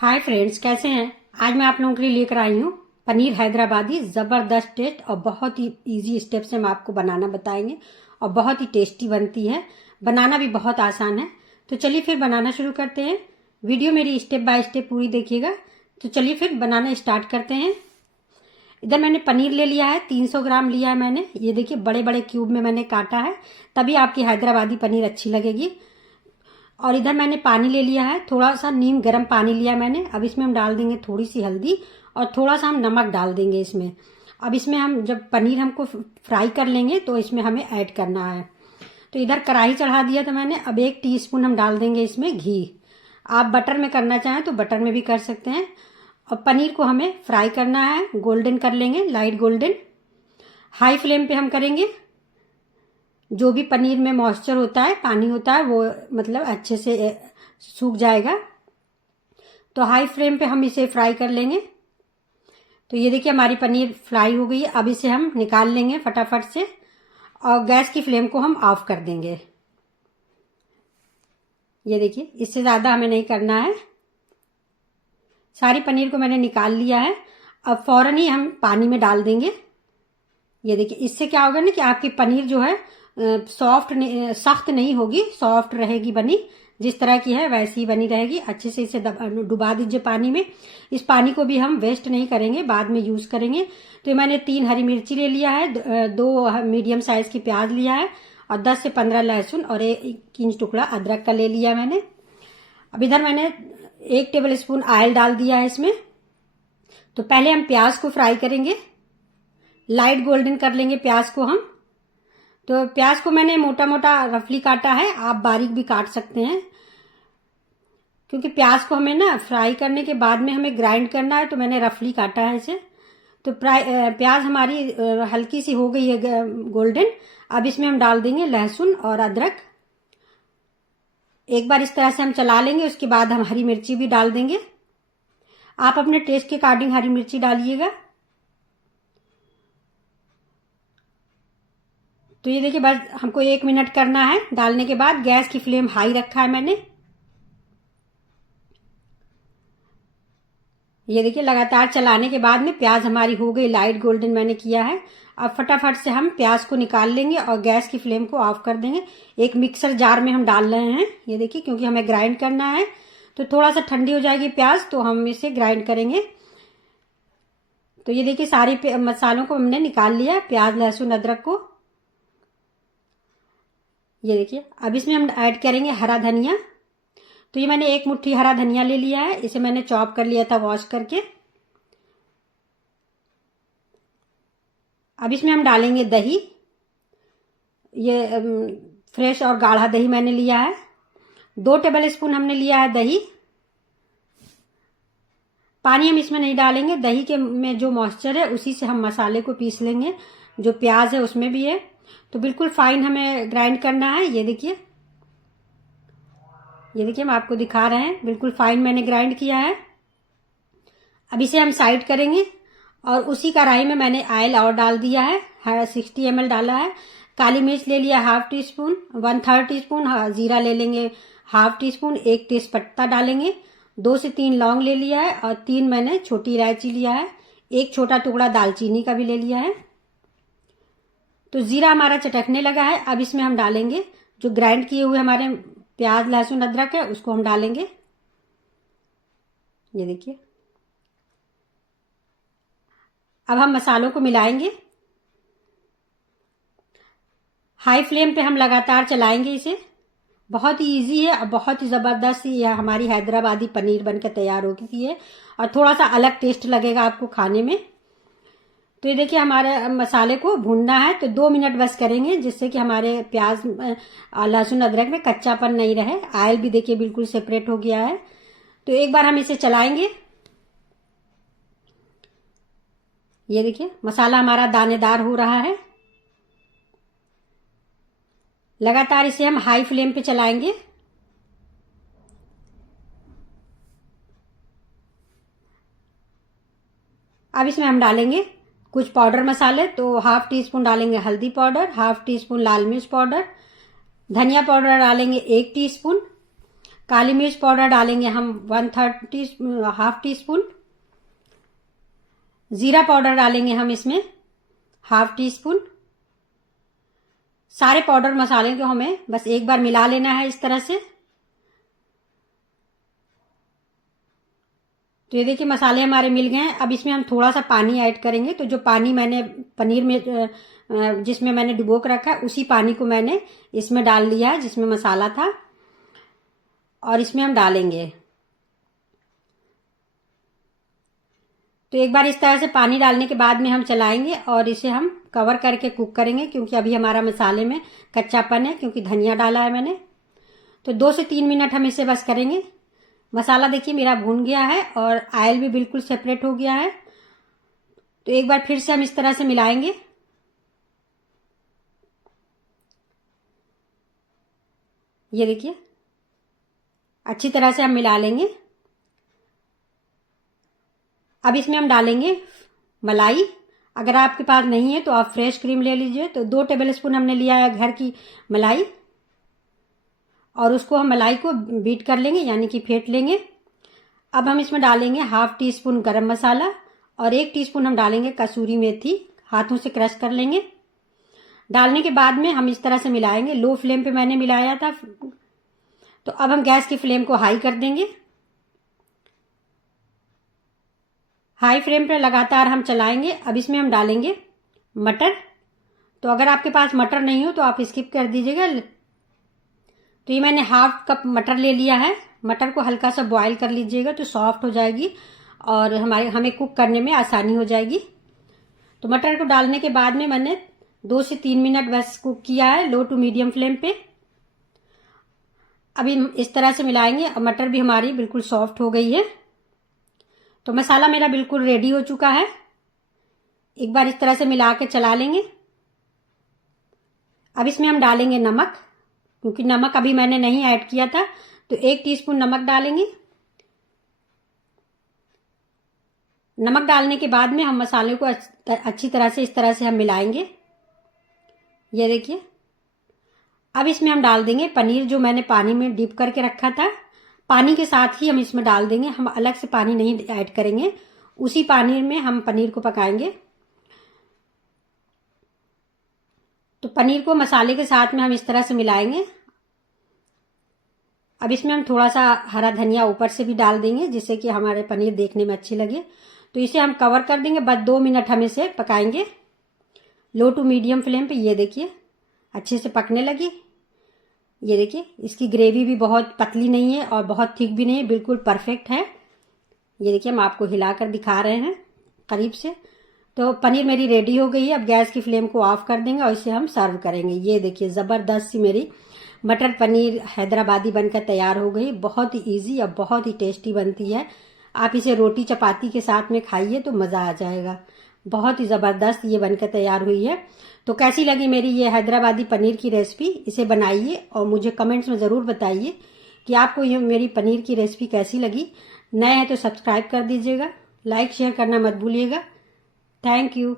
Hi friends, कैसे हैं। आज मैं आप लोगों के लिए लेकर आई हूँ पनीर हैदराबादी। ज़बरदस्त टेस्ट और बहुत ही इजी स्टेप से हम आपको बनाना बताएंगे और बहुत ही टेस्टी बनती है। बनाना भी बहुत आसान है। तो चलिए फिर बनाना शुरू करते हैं। वीडियो मेरी स्टेप बाय स्टेप पूरी देखिएगा। तो चलिए फिर बनाना स्टार्ट करते हैं। इधर मैंने पनीर ले लिया है, 300 ग्राम लिया है मैंने। ये देखिए बड़े बड़े क्यूब में मैंने काटा है, तभी आपकी हैदराबादी पनीर अच्छी लगेगी। और इधर मैंने पानी ले लिया है, थोड़ा सा नीम गर्म पानी लिया मैंने। अब इसमें हम डाल देंगे थोड़ी सी हल्दी और थोड़ा सा हम नमक डाल देंगे इसमें। अब इसमें हम जब पनीर हमको फ्राई कर लेंगे तो इसमें हमें ऐड करना है। तो इधर कढ़ाई चढ़ा दिया था मैंने। अब 1 टीस्पून हम डाल देंगे इसमें घी। आप बटर में करना चाहें तो बटर में भी कर सकते हैं। और पनीर को हमें फ्राई करना है, गोल्डन कर लेंगे, लाइट गोल्डन। हाई फ्लेम पे हम करेंगे। जो भी पनीर में मॉइस्चर होता है, पानी होता है, वो मतलब अच्छे से सूख जाएगा। तो हाई फ्लेम पे हम इसे फ्राई कर लेंगे। तो ये देखिए हमारी पनीर फ्राई हो गई है। अब इसे हम निकाल लेंगे फटाफट से और गैस की फ्लेम को हम ऑफ कर देंगे। ये देखिए इससे ज़्यादा हमें नहीं करना है। सारी पनीर को मैंने निकाल लिया है। अब फौरन ही हम पानी में डाल देंगे। ये देखिए इससे क्या होगा ना कि आपकी पनीर जो है सख्त नहीं होगी, सॉफ्ट रहेगी बनी। जिस तरह की है वैसी ही बनी रहेगी। अच्छे से इसे डुबा दीजिए पानी में। इस पानी को भी हम वेस्ट नहीं करेंगे, बाद में यूज करेंगे। तो मैंने 3 हरी मिर्ची ले लिया है, 2 मीडियम साइज की प्याज लिया है और 10 से 15 लहसुन और 1 इंच टुकड़ा अदरक का ले लिया मैंने। अब इधर मैंने 1 टेबल स्पून ऑयल डाल दिया है इसमें। तो पहले हम प्याज को फ्राई करेंगे, लाइट गोल्डन कर लेंगे प्याज को हम। तो प्याज को मैंने मोटा मोटा रफली काटा है, आप बारीक भी काट सकते हैं, क्योंकि प्याज को हमें ना फ्राई करने के बाद में हमें ग्राइंड करना है। तो मैंने रफली काटा है इसे। तो प्याज हमारी हल्की सी हो गई है गोल्डन। अब इसमें हम डाल देंगे लहसुन और अदरक। एक बार इस तरह से हम चला लेंगे, उसके बाद हम हरी मिर्ची भी डाल देंगे। आप अपने टेस्ट के अकॉर्डिंग हरी मिर्ची डालिएगा। तो ये देखिए बस हमको 1 मिनट करना है। डालने के बाद गैस की फ्लेम हाई रखा है मैंने। ये देखिए लगातार चलाने के बाद में प्याज हमारी हो गई लाइट गोल्डन, मैंने किया है। अब फटाफट से हम प्याज को निकाल लेंगे और गैस की फ्लेम को ऑफ कर देंगे। एक मिक्सर जार में हम डाल रहे हैं, ये देखिए, क्योंकि हमें ग्राइंड करना है। तो थोड़ा सा ठंडी हो जाएगी प्याज तो हम इसे ग्राइंड करेंगे। तो ये देखिए सारी मसालों को हमने निकाल लिया, प्याज लहसुन अदरक को। ये देखिए अब इसमें हम ऐड करेंगे हरा धनिया। तो ये मैंने 1 मुट्ठी हरा धनिया ले लिया है, इसे मैंने चॉप कर लिया था वॉश करके। अब इसमें हम डालेंगे दही। ये फ्रेश और गाढ़ा दही मैंने लिया है, 2 टेबल स्पून हमने लिया है दही। पानी हम इसमें नहीं डालेंगे, दही के में जो मॉइस्चर है उसी से हम मसाले को पीस लेंगे। जो प्याज है उसमें भी है। तो बिल्कुल फाइन हमें ग्राइंड करना है। ये देखिए हम आपको दिखा रहे हैं, बिल्कुल फाइन मैंने ग्राइंड किया है। अब इसे हम साइड करेंगे और उसी कढ़ाई में मैंने ऑयल और डाल दिया है, 60 ml डाला है। काली मिर्च ले लिया ½ टीस्पून, 1/3 टीस्पून जीरा ले लेंगे, ½ टीस्पून, 1 तेजपत्ता डालेंगे, 2 से 3 लौंग ले लिया है और 3 मैंने छोटी इलायची लिया है, 1 छोटा टुकड़ा दालचीनी का भी ले लिया है। तो जीरा हमारा चटकने लगा है। अब इसमें हम डालेंगे जो ग्राइंड किए हुए हमारे प्याज लहसुन अदरक है, उसको हम डालेंगे। ये देखिए अब हम मसालों को मिलाएंगे। हाई फ्लेम पे हम लगातार चलाएंगे इसे। बहुत ही इजी है और बहुत ही ज़बरदस्त ही हमारी हैदराबादी पनीर बनकर तैयार हो गई है और थोड़ा सा अलग टेस्ट लगेगा आपको खाने में। तो ये देखिए हमारे मसाले को भूनना है, तो 2 मिनट बस करेंगे, जिससे कि हमारे प्याज लहसुन अदरक में कच्चापन नहीं रहे। ऑयल भी देखिए बिल्कुल सेपरेट हो गया है। तो एक बार हम इसे चलाएंगे। ये देखिए मसाला हमारा दानेदार हो रहा है। लगातार इसे हम हाई फ्लेम पे चलाएंगे। अब इसमें हम डालेंगे कुछ पाउडर मसाले। तो ½ टीस्पून डालेंगे हल्दी पाउडर, ½ टीस्पून लाल मिर्च पाउडर, धनिया पाउडर डालेंगे 1 टीस्पून, काली मिर्च पाउडर डालेंगे हम 1/2 टीस्पून। जीरा पाउडर डालेंगे हम इसमें 1/2 टीस्पून। सारे पाउडर मसाले को हमें बस एक बार मिला लेना है इस तरह से। तो ये देखिए मसाले हमारे मिल गए हैं। अब इसमें हम थोड़ा सा पानी ऐड करेंगे। तो जो पानी मैंने पनीर में जिसमें मैंने डुबो के रखा है उसी पानी को मैंने इसमें डाल लिया है जिसमें मसाला था, और इसमें हम डालेंगे। तो एक बार इस तरह से पानी डालने के बाद में हम चलाएंगे और इसे हम कवर करके कुक करेंगे, क्योंकि अभी हमारा मसाले में कच्चापन है, क्योंकि धनिया डाला है मैंने। तो 2 से 3 मिनट हम इसे बस करेंगे। मसाला देखिए मेरा भून गया है और ऑयल भी बिल्कुल सेपरेट हो गया है। तो एक बार फिर से हम इस तरह से मिलाएंगे। ये देखिए अच्छी तरह से हम मिला लेंगे। अब इसमें हम डालेंगे मलाई। अगर आपके पास नहीं है तो आप फ्रेश क्रीम ले लीजिए। तो 2 टेबलस्पून हमने लिया है घर की मलाई, और उसको हम मलाई को बीट कर लेंगे, यानी कि फेंट लेंगे। अब हम इसमें डालेंगे 1/2 टीस्पून गरम मसाला और 1 टीस्पून हम डालेंगे कसूरी मेथी, हाथों से क्रश कर लेंगे। डालने के बाद में हम इस तरह से मिलाएंगे। लो फ्लेम पे मैंने मिलाया था। तो अब हम गैस की फ्लेम को हाई कर देंगे। हाई फ्लेम पर लगातार हम चलाएंगे। अब इसमें हम डालेंगे मटर। तो अगर आपके पास मटर नहीं हो तो आप स्किप कर दीजिएगा। तो ये मैंने 1/2 कप मटर ले लिया है। मटर को हल्का सा बॉईल कर लीजिएगा तो सॉफ्ट हो जाएगी और हमें कुक करने में आसानी हो जाएगी। तो मटर को डालने के बाद में मैंने 2 से 3 मिनट बस कुक किया है, लो टू मीडियम फ्लेम पे। अभी इस तरह से मिलाएंगे और मटर भी हमारी बिल्कुल सॉफ्ट हो गई है। तो मसाला मेरा बिल्कुल रेडी हो चुका है। एक बार इस तरह से मिला के चला लेंगे। अब इसमें हम डालेंगे नमक, क्योंकि नमक अभी मैंने नहीं ऐड किया था। तो 1 टीस्पून नमक डालेंगे। नमक डालने के बाद में हम मसाले को अच्छी तरह से इस तरह से हम मिलाएंगे। ये देखिए अब इसमें हम डाल देंगे पनीर, जो मैंने पानी में डिप करके रखा था। पानी के साथ ही हम इसमें डाल देंगे, हम अलग से पानी नहीं ऐड करेंगे। उसी पानी में हम पनीर को पकाएंगे। तो पनीर को मसाले के साथ में हम इस तरह से मिलाएंगे। अब इसमें हम थोड़ा सा हरा धनिया ऊपर से भी डाल देंगे, जिससे कि हमारे पनीर देखने में अच्छी लगे। तो इसे हम कवर कर देंगे। बस 2 मिनट हम इसे पकाएंगे लो टू मीडियम फ्लेम पे। ये देखिए अच्छे से पकने लगी। ये देखिए इसकी ग्रेवी भी बहुत पतली नहीं है और बहुत थिक भी नहीं है, बिल्कुल परफेक्ट है। ये देखिए हम आपको हिलाकर दिखा रहे हैं करीब से। तो पनीर मेरी रेडी हो गई है। अब गैस की फ्लेम को ऑफ कर देंगे और इसे हम सर्व करेंगे। ये देखिए ज़बरदस्त सी मेरी मटर पनीर हैदराबादी बनकर तैयार हो गई। बहुत ही इजी और बहुत ही टेस्टी बनती है। आप इसे रोटी चपाती के साथ में खाइए तो मज़ा आ जाएगा। बहुत ही ज़बरदस्त ये बनकर तैयार हुई है। तो कैसी लगी मेरी ये हैदराबादी पनीर की रेसिपी, इसे बनाइए और मुझे कमेंट्स में ज़रूर बताइए कि आपको ये मेरी पनीर की रेसिपी कैसी लगी। नए हैं तो सब्सक्राइब कर दीजिएगा, लाइक शेयर करना मत भूलिएगा। Thank you.